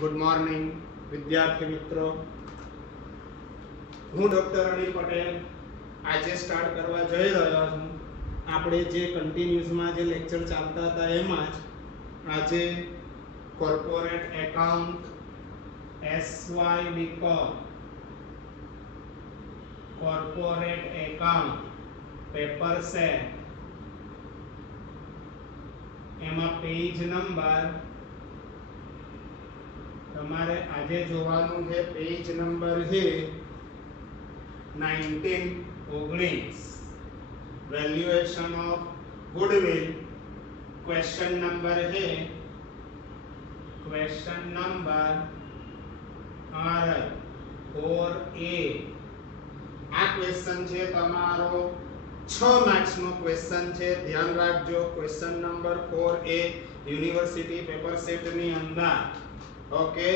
Good morning વિદ્યાર્થી મિત્રો, હું ડોક્ટર અનિલ પટેલ આજે સ્ટાર્ટ કરવા જઈ રહ્યો છું. આપણે જે કન્ટિન્યુઅસમાં જે લેક્ચર ચાલતા હતા એમાં જ આજે corporate account SY BCom corporate account paper set એમાં પેજ નંબર તમારે આજે જોવાનું છે. પેજ નંબર છે 19 valuation of goodwill. Question number છે ક્વેશ્ચન નંબર 4A. આ ક્વેશ્ચન છે તમારો 6 માર્ક્સ નો ક્વેશ્ચન છે. ધ્યાન રાખજો. Question number 4A university paper set ની અંદર. Okay,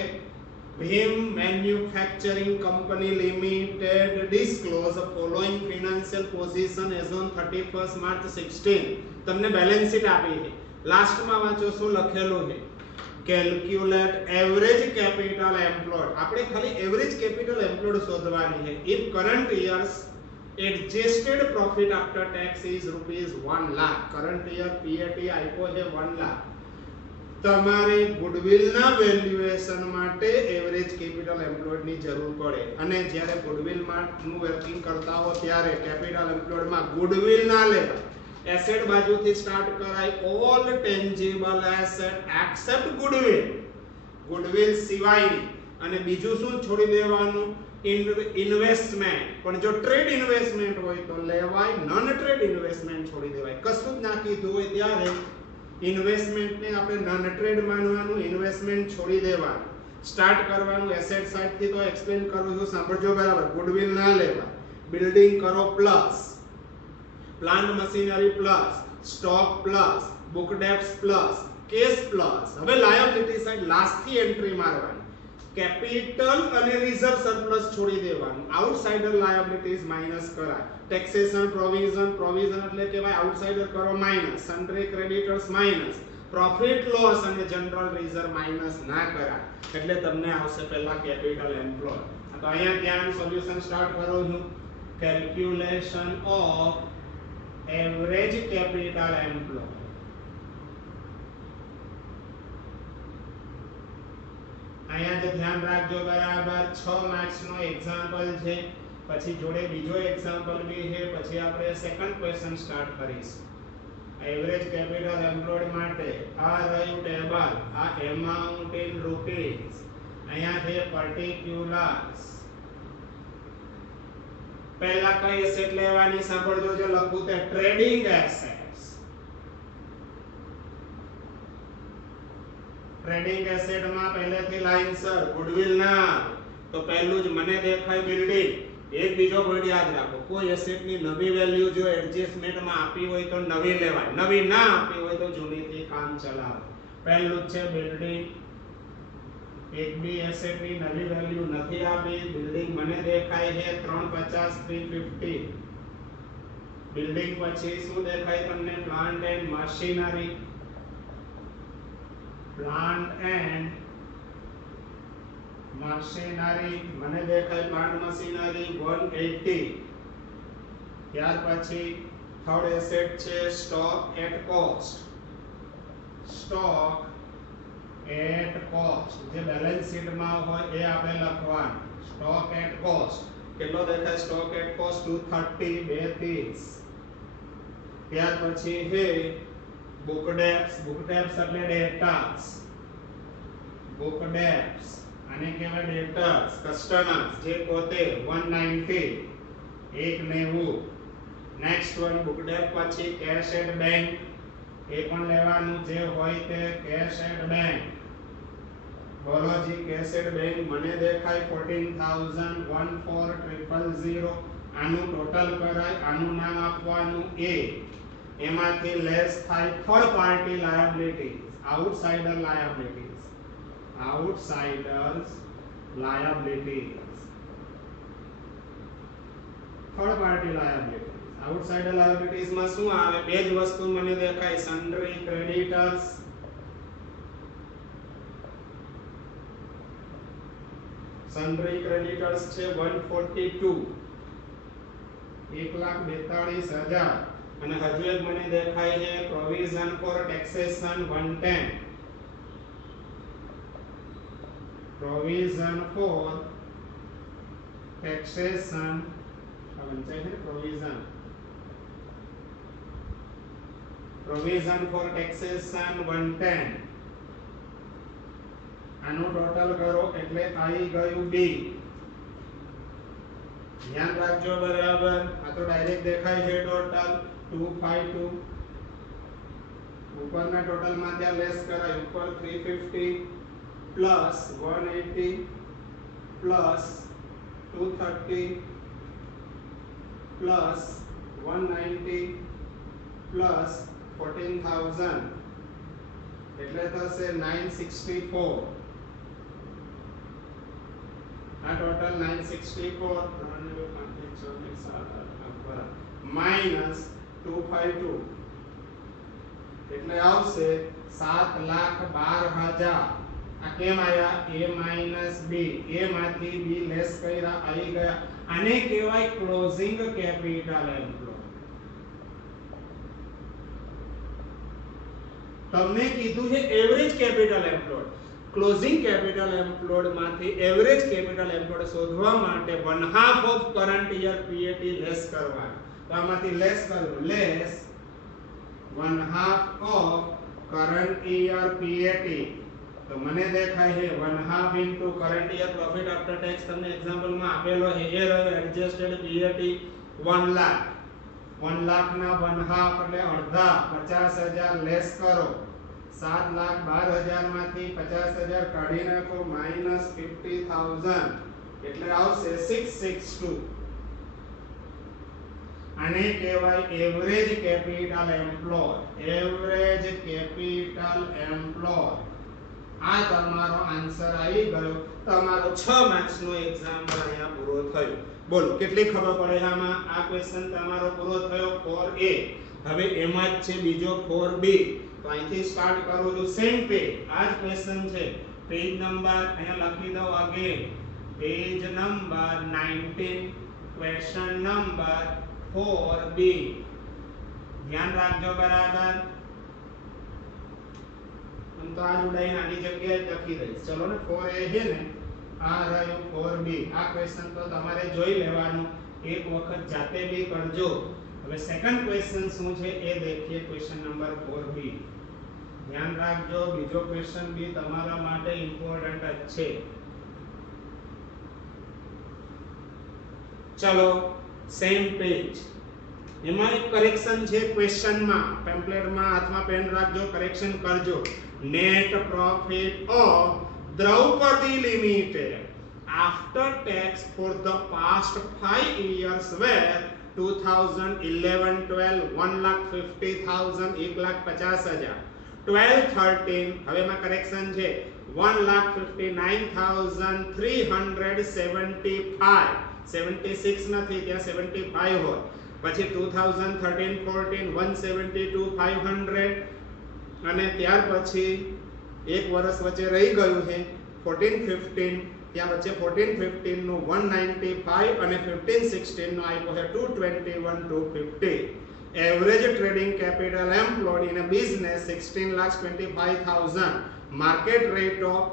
Bhim Manufacturing Company Limited disclose the following financial position as on 31st March 16. તમને બેલેન્સ શીટ આપી છે. લાસ્ટમાં વાંચો શું લખેલું છે. Calculate average capital employed. આપણે ખાલી એવરેજ કેપિટલ એમ્પ્લોયડ શોધવાની છે. If current years adjusted profit after tax is rupees 1 lakh. Current year PAT આપ્યો છે 1 લાખ. તમારે ગુડવિલ ના વેલ્યુએશન માટે એવરેજ કેપિટલ એમ્પ્લોયડ ની જરૂર પડે, અને જ્યારે ગુડવિલ નું વર્કિંગ કરતા હો ત્યારે કેપિટલ એમ્પ્લોયડ માં ગુડવિલ ના લેવાય. એસેટ બાજુથી સ્ટાર્ટ કરાય. All tangible asset accept goodwill, goodwill સિવાયની. અને બીજું શું છોડી દેવાનું? ઇન્વેસ્ટમેન્ટ. પણ જો ટ્રેડ ઇન્વેસ્ટમેન્ટ હોય તો લેવાય, નોન ટ્રેડ ઇન્વેસ્ટમેન્ટ છોડી દેવાય. કશું જ ના કીધું હોય ત્યારે ઇન્વેસ્ટમેન્ટ ને આપણે નોન ટ્રેડ માનવાનું, ઇન્વેસ્ટમેન્ટ છોડી દેવાનું. સ્ટાર્ટ કરવાનું એસેટ સાઇડ થી. તો એક્સપ્લેન કરું છું, સાંભળજો બરાબર. ગુડવિલ ના લેવા. બિલ્ડિંગ કરો plus, plant machinery plus, stock plus, book debts plus, cash plus. હવે લાયબિલિટી સાઇડ લાસ્ટ થી એન્ટ્રી મારવાની. કેપિટલ અને રિઝર્વ સરપ્લસ છોડી દેવાનું. આઉટસાઇડર લાયબિલિટીઝ માઈનસ કરાય. ટેક્સેશન પ્રોવિઝન એટલે કહેવાય આઉટસાઇડર કરો minus, sundry creditors minus, profit loss અને જનરલ રિઝર્વ માઈનસ ના કરાય. એટલે તમને આવશે પહેલા કેપિટલ એમ્પ્લોય. તો અહીંયા ધ્યાન સોલ્યુશન સ્ટાર્ટ કરું છું. Calculation of average capital employ. અહીંયા તો ધ્યાન રાખજો બરાબર. 6 માર્ક્સ નો એક્ઝામ્પલ છે. પછી જોડે બીજો એક્ઝામ્પલ બી છે. પછી આપણે સેકન્ડ ક્વેશ્ચન સ્ટાર્ટ કરીશું. એવરેજ કેપિટલ એમ્પ્લોયડ માટે આ રહ્યું ટેબલ. આ એમાઉન્ટ ઇન રૂપીસ. અહીંયા છે પર્ટિક્યુલર્સ. પહેલા કઈ એસેટ લેવાની સાંભળજો. જો લખું તે ટ્રેડિંગ એસેટ્સ. ટ્રેડિંગ એસેટ માં પહેલેથી લાઇનસર ગુડવિલ ના. તો પહેલું જ મને દેખાય બિલ્ડિંગ. એક બીજો પોઈન્ટ યાદ રાખો. કોઈ એસેટ ની નવી વેલ્યુ જો એડજસ્ટમેન્ટ માં આપી હોય તો નવી લેવાય, નવી ના આપી હોય તો જૂનીથી કામ ચલાવો. પહેલું છે બિલ્ડિંગ. એક બી એસેટ ની નવી વેલ્યુ નથી આપી. બિલ્ડિંગ મને દેખાય છે 350 350. બિલ્ડિંગ પછી શું દેખાય તમને? Plant and machinery. Plant and machinery મને દેખાય પ્લાન્ટ મશીનરી 180. ત્યાર પછી થર્ડ એસેટ છે stock at cost. Stock at cost જે બેલેન્સ શીટ માં હોય એ આપણે લખવાનું. સ્ટોક એટ કોસ્ટ કેટલો દેખાય? Stock at cost 230 230. ત્યાર પછી છે બુક ડેબ્ટ્સ. બુક ડેબ્ટ્સ એટલે ડેટર્સ. બુક ડેબ્ટ્સ આને કહેવાય ડેટર્સ. કસ્ટમર્સ જે પોતે 190 190. નેક્સ્ટ વન બુક ડેબ્ટ પછી કેશ એટ બેંક. એ પણ લેવાનું જે હોય તે કેશ એટ બેંક. બોલો જી કેશ એટ બેંક મને દેખાય 14,000 આનું ટોટલ કરાય. આનું નામ આપવાનું A. એમાંથી લેસ થાય third party liabilities, outsider liabilities. Outsiders liabilities. Third party liabilities. Outsider liabilities માં શું આવે? બે જ વસ્તુ મને દેખાય. સન્ડ્રી ક્રેડિટર્સ સન્ડ્રી ક્રેડિટર્સ છે 142 1,42,000 અને હજુ એક મને દેખાય છે provision four taxation 110 provision four taxation આ વંચાય છે પ્રોવિઝન ફોર ટેક્સેશન 110 આનું ટોટલ કરો એટલે આવી ગયું બી ધ્યાન રાખજો બરાબર આ તો ડાયરેક્ટ દેખાય છે ટોટલ 252 ઉપરના ટોટલ માં ત્યાં લેસ કરાય ઉપર 350 પ્લસ 180 પ્લસ 230 પ્લસ 190 પ્લસ 14,000 એટલે થશે 964 આ ટોટલ 964 માઈનસ 252 એટલે આવશે 7,12,000 આ કેમ આયા a માઈનસ b a માંથી b લેસ કર્યા આવી ગયા આને કહેવાય ક્લોઝિંગ કેપિટલ એમ્પ્લોય તમને કીધું છે average capital employ closing capital employed માંથી એવરેજ કેપિટલ એમ્પ્લોયડ શોધવા માટે 1/2 of current year PAT less કરવાનું તો આમાંથી લેસ કરો less 1/2 of current year PAT તો મને દેખાય છે 1/2 into current year profit after tax તમને એક્ઝામ્પલ માં આપેલો છે એ રહ્યો એડજસ્ટેડ PAT 1 લાખ 1 લાખ ના 1/2 એટલે અડધા 50,000 લેસ કરો 7,12,000 માંથી 50,000 કાઢી નાખો માઈનસ 50,000 એટલે આવશે 662 આને કહેવાય average capital employ average capital employ આ તમારો આન્સર આવી ગયો તમારો 6 માર્ક્સ નો એક્ઝામ્પલ અહીંયા પૂરો થયો બોલો કેટલી ખબર પડે આમાં આ ક્વેશ્ચન તમારો પૂરો થયો 4A હવે એમાં જ છે બીજો 4B તો અહીંથી સ્ટાર્ટ કરું છું સેમ પેજ આ જ ક્વેશ્ચન છે પેજ નંબર અહીંયા લખી દો again page number 19 question number 4B ધ્યાન રાખજો બરાબર हम तो आज उड़ाई आनी जगह लखी रही चलो ने 4A है ने आ રહ્યું 4B આ ક્વેશ્ચન તો તમારે જોઈ લેવાનું એક વખત જાતે બી કરજો હવે સેકન્ડ ક્વેશ્ચન શું છે એ देखिए ક્વેશ્ચન નંબર 4B ધ્યાન રાખજો બીજો ક્વેશ્ચન બી તમારા માટે ઇમ્પોર્ટન્ટ જ છે ચલો સેમ પેજ એમાં એક કરેક્શન છે ક્વેશ્ચન માં પેમ્પલેટ માં હાથમાં પેન રાખજો કરેક્શન કરજો net profit of Draupadi Limited after tax for the past 5 years were 2011-12 1,50,000 1,50,000 12-13 હવે માં કરેક્શન છે 1,59,375 76 નથી ત્યાં 75 હોય પછી 2013-14 172,500 અને ત્યાર પછી એક વર્ષ વચ્ચે રહી ગયું છે 14-15 ત્યાં વચ્ચે 14-15 નું 195 અને 15-16 નો આપ્યો છે 221-250 average trading capital employed in a business 16,25,000 market rate of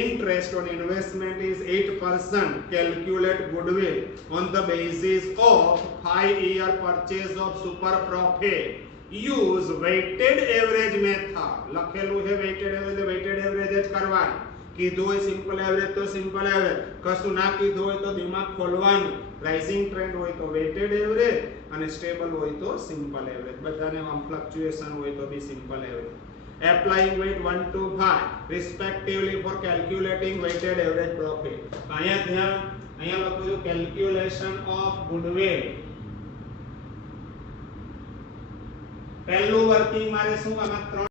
interest on investment is 8% calculate goodwill on the basis of 5-year purchase of super profit use weighted average method લખેલું છે weighted average જ કરવાનું કીધું હોય simple average તો simple average કશું ના કીધું હોય તો દિમાગ ખોલવાનું રાઇઝિંગ ટ્રેન્ડ હોય તો weighted average અને સ્ટેબલ હોય તો સિમ્પલ એવરેજ બધાને આમ ફ્લક્ચ્યુએશન હોય તો બી simple average applying weight 1 to 5 respectively for calculating weighted average profit અહીંયા લખું છું calculation of goodwill પહેલું વર્કિંગ મારે શું આમાં